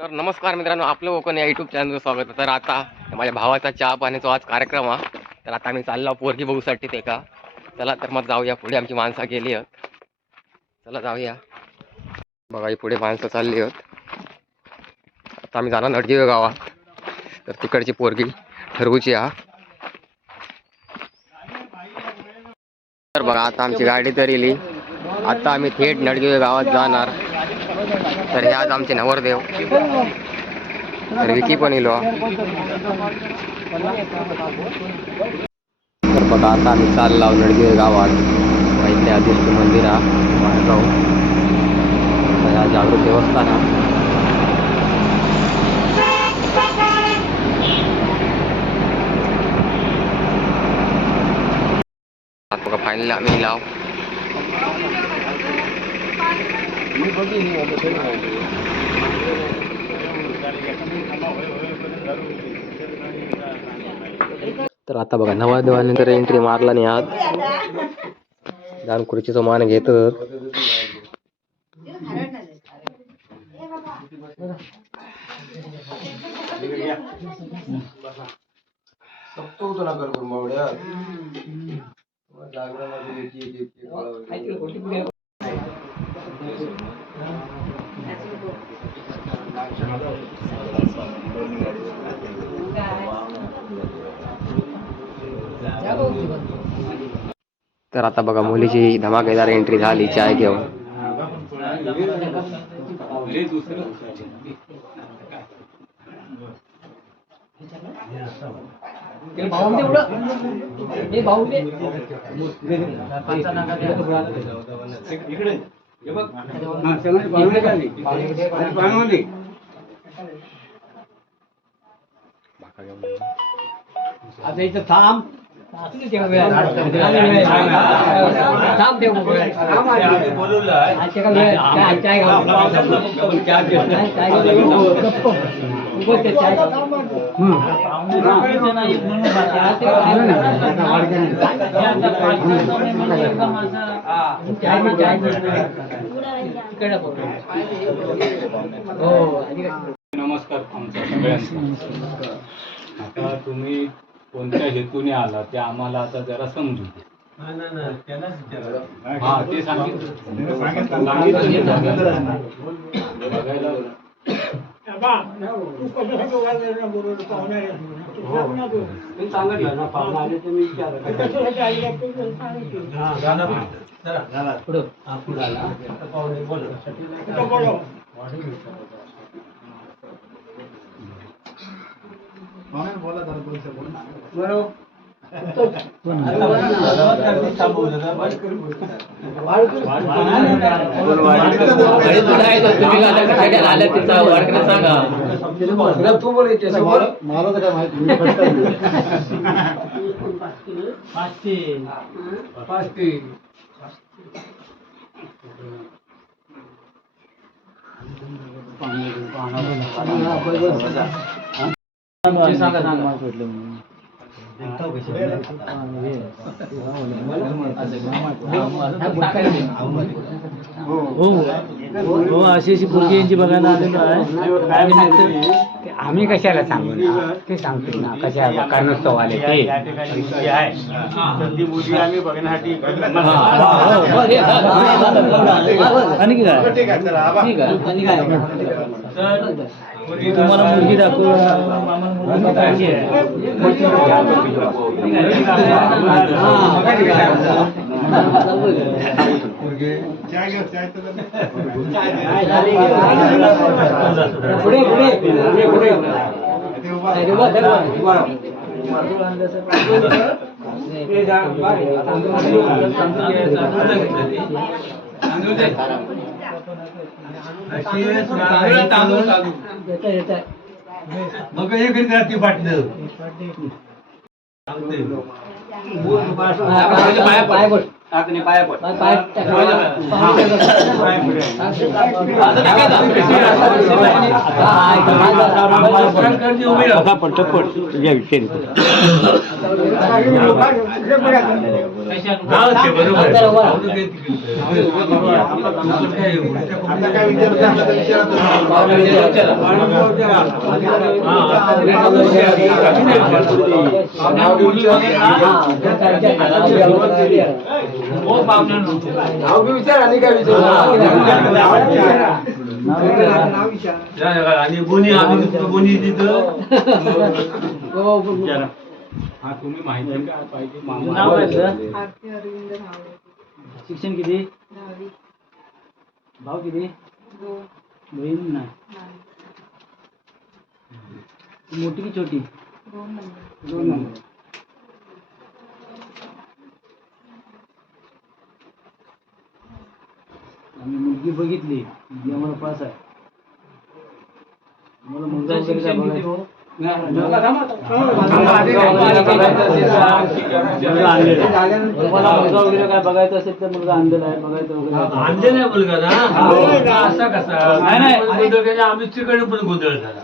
तर नमस्कार मित्रांनो आपलं कोकण या युट्यूब चॅनलचं स्वागत आहे. तर आता माझ्या भावाचा चहा पाण्याचा आज कार्यक्रम हा तर आता आम्ही चाललो पोरगी बघूसाठी ते का? चला तर मग जाऊया पुढे आमची माणसं गेली आहेत. चला जाऊया. बघा ही पुढे माणसं चालली आहेत. आता आम्ही जाणार नडगिवे गावात. तर तिकडची पोरगी ठरवूची हा तर बघा आता आमची गाडी तर इली आता आम्ही थेट नडगिवे गावात जाणार. तर हे आज आमचे नवरदेव. तर विकी पण इलो तर बघा आता आम्ही चाललो नडगिवे गावात इथे आदिष्ट मंदिर हा माळगाव. तर हा जागृत देवस्थान. हा तर आता बघा नवा देवानंतर एंट्री मारला नाही आत दान खुर्चीचा मान घेत तर आता बघा मुलीची धमाकेदार एंट्री झाली चाय घेऊन. आता इथं थांब थांब देऊ नमस्कार आमच्या सगळ्यांचा. आता तुम्ही कोणत्या हेतूने आला ते आम्हाला आता जरा समजू दे. हा ते सांगितलं. सांगितलं. बघायला सांगितलं ना पाहुणे आले तर मी विचारलं पुढं हा पुढं आला आता पाहुणे बोला मला तर काय माहिती first time आहे. हो अशी अशी पोरगी यांची बघायला आलेलो आहे आम्ही कशाला सांगू ना ते सांगतो ना कशा कारणास्तव आले ते आणि काय ठीक आहे तुम्हाला मुलगी दाखवू. मुलगी पाहिजे पुढे पुढे पुढे पुढे मग हे करीत राहते पाटणं पाय पड. आता काय नाव विचार आणि बोनी आम्ही बोनी तिथं हा तुम्ही माहिती काय पाहिजे शिक्षण किती भाव किती बहीण नाही मोठी की छोटी दोन नंबर. आम्ही मुलगी बघितली. मुलगी आम्हाला पास आहे. मला मुलगा वगैरे काय बघायचं? मुलगा आणलेला. आहे. तुम्हाला मुलगा वगैरे काय बघायचं असेल तर मुलगा आणलेला आहे बघायचं वगैरे आहे मुलगा ना? असा कसा? नाही, नाही. गोंधळ केला आम्ही तिकडे पण गोंधळ झाला.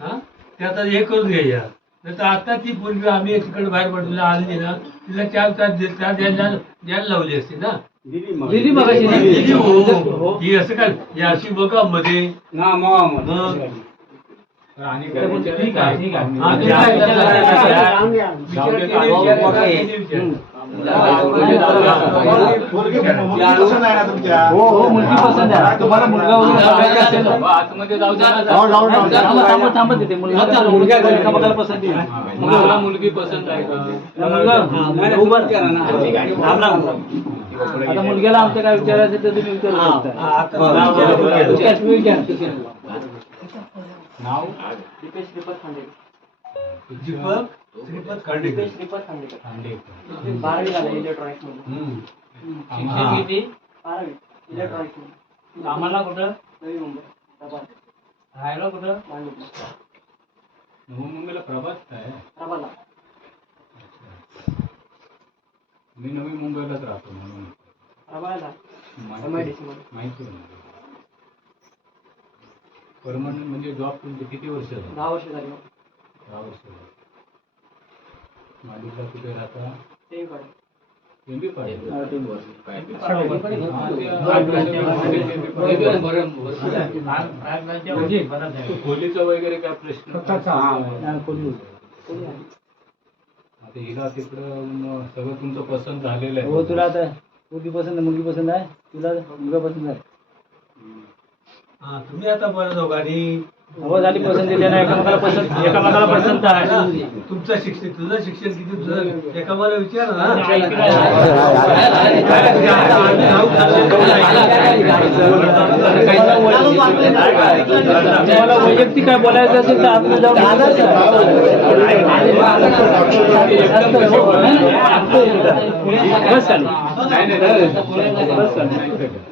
हा? ते आता हे करून घ्यायच्या नाही तर आता ती पूर्वी आम्ही तिकडे बाहेर पडलेला आणली ना तिला त्या त्या त्या द्यायला द्यायला लावली असती ना. दिली मगाशी ना? दिली हो. ही. असं काय ही अशी बघा मध्ये. ना मग मग ठीक आहे ठीक आहे. हा, तुम्ही काय विचार करता? विचार केले, विचार केले, विचार. मुलगी हो हो मुलगी पसंत आहे तुम्हाला मुलगा वगैरे असेल आतमध्ये जाऊ पसंत पसंत आहे ना. आता मुलग्याला आमचं काय विचारायचं तर तुम्ही विचारू शकता नाव दीपक श्रीपद खांडेकर. खांडेकर. बारावी झालं इलेक्ट्रॉनिक्स हम्म. शिक्षण आम्हा- किती? बारावी इलेक्ट्रॉनिक्स आम्हाला कुठं? नवी मुंबई राहायला कुठं? मांडवी. नवी मुंबईला प्रभात आहे प्रभातला. मी नवी मुंबईलाच राहतो म्हणून. माहिती MIDC मध्ये. माहिती आहे मला. परमनंट म्हणजे जॉब तुमचे किती वर्ष झाले दहा वर्ष झाली? दहा वर्ष झाले. मालिका कुठे राहता? ते पण. M B Patil. हा, ते पण. खोलीचा वगैरे काय प्रश्न हा, खोली. आता हिला तिकडं सगळं तुमचं पसंत झालेलं आहे. हो तुला आता मुलगी पसंत आहे मुलगी पसंत आहे? तुला मुलगा पसंत आहे? हा तुम्ही आता बरं दोघांनी. झाली पसंत एकामेकाला पसंत एकामेकाला पसंत आहे. तुमचं शिक्षण तुझं शिक्षण किती तुझं एका मला विचार तुम्हाला वैयक्तिक काय बोलायचं असेल तर आपण जाऊन बस बस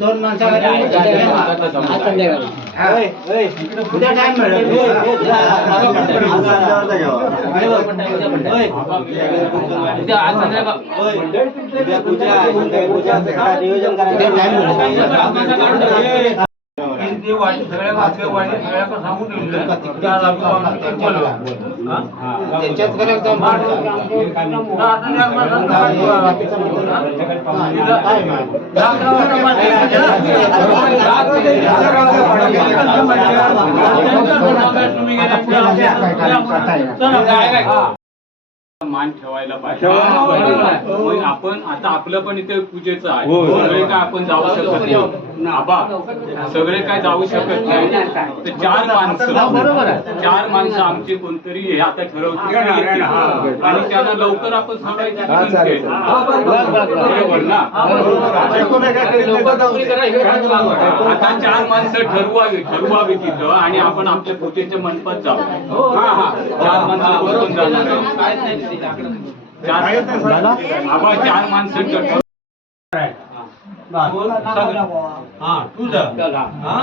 दोन ते वाटी सगळ्या वाटल्या वाटी सगळ्या पण सांगून ठेवलेलं आहे. त्या लागून आम्ही बोलू. हा? त्यांच्याच घरात जाऊन हा, आता त्या काय बोलावं? पाठी आहे ना? तुम्ही गेले. मान ठेवायला पाहिजे. मग आपण आता आपलं पण इथे पूजेचं आहे. होय. सगळे काय आपण जाऊ शकत नाही. आबा सगळे काय जाऊ शकत नाही. तर चार माणसं. चार माणसं आमची कोणतरी हे आता ठरवतील. आणि त्यांना लवकर आपण हा. आता चार माणसं ठरवावी ठरवावी तिथं आणि आपण आपल्या पूजेच्या मंडपात जाऊ. हा. हा चार माणसं जाणार आहे? चार माणसं हा तू जा हा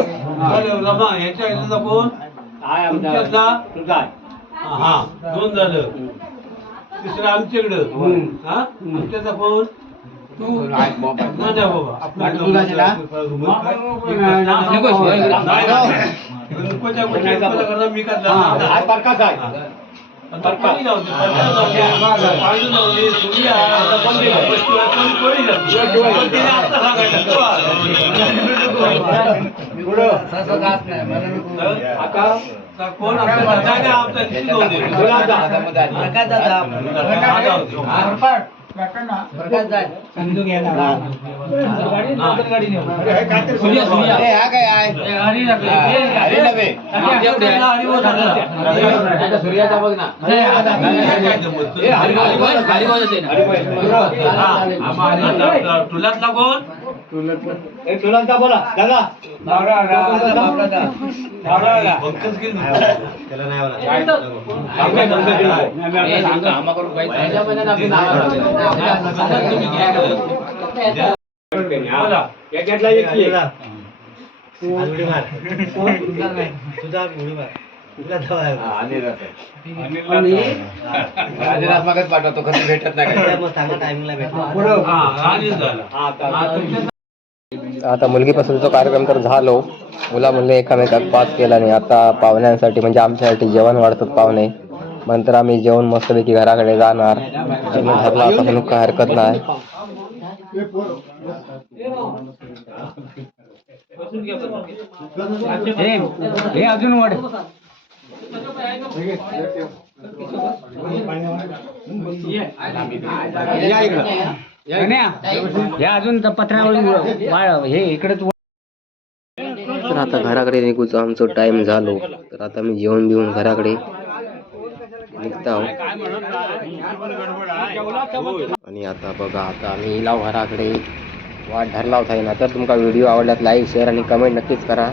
रमा कोण तुमच्यातला हा दोन झालं तिसरं आमच्याकडं हा आमच्याचा कोण तू नाही बाबा आपलं मी का ان طرف پي نهوندو ان طرف आता सांगायचं, तू आला. आता कोण आपल्या दादाने आमचा निश्चित होऊ दे. हा, जाऊ दे. तुलातला कोण पंकज गिल पाठवतो कधी भेटत नाही हा राणीच आता मुलगीपासूनचा कार्यक्रम तर झालो मुला मुले एकामेकात पास केला नाही आता पाहुण्यांसाठी म्हणजे आमच्यासाठी जेवण वाढतात पाहुणे. नंतर आम्ही जेवण मस्तपैकी घराकडे जाणार. जेवण ठरला आता म्हणून काय हरकत नाही. हे अजून वाढ हे अजून हे इकडेच तर आता घराकडे निघूच. आमचं टाइम झालो. तर आता मी जेवण बिवून घराकडे निघता आणि आता बघा आता आम्ही इलाव घराकडे वाट धरला होता ना तर तुमका व्हिडिओ आवडल्यात लाईक शेअर आणि कमेंट नक्कीच करा.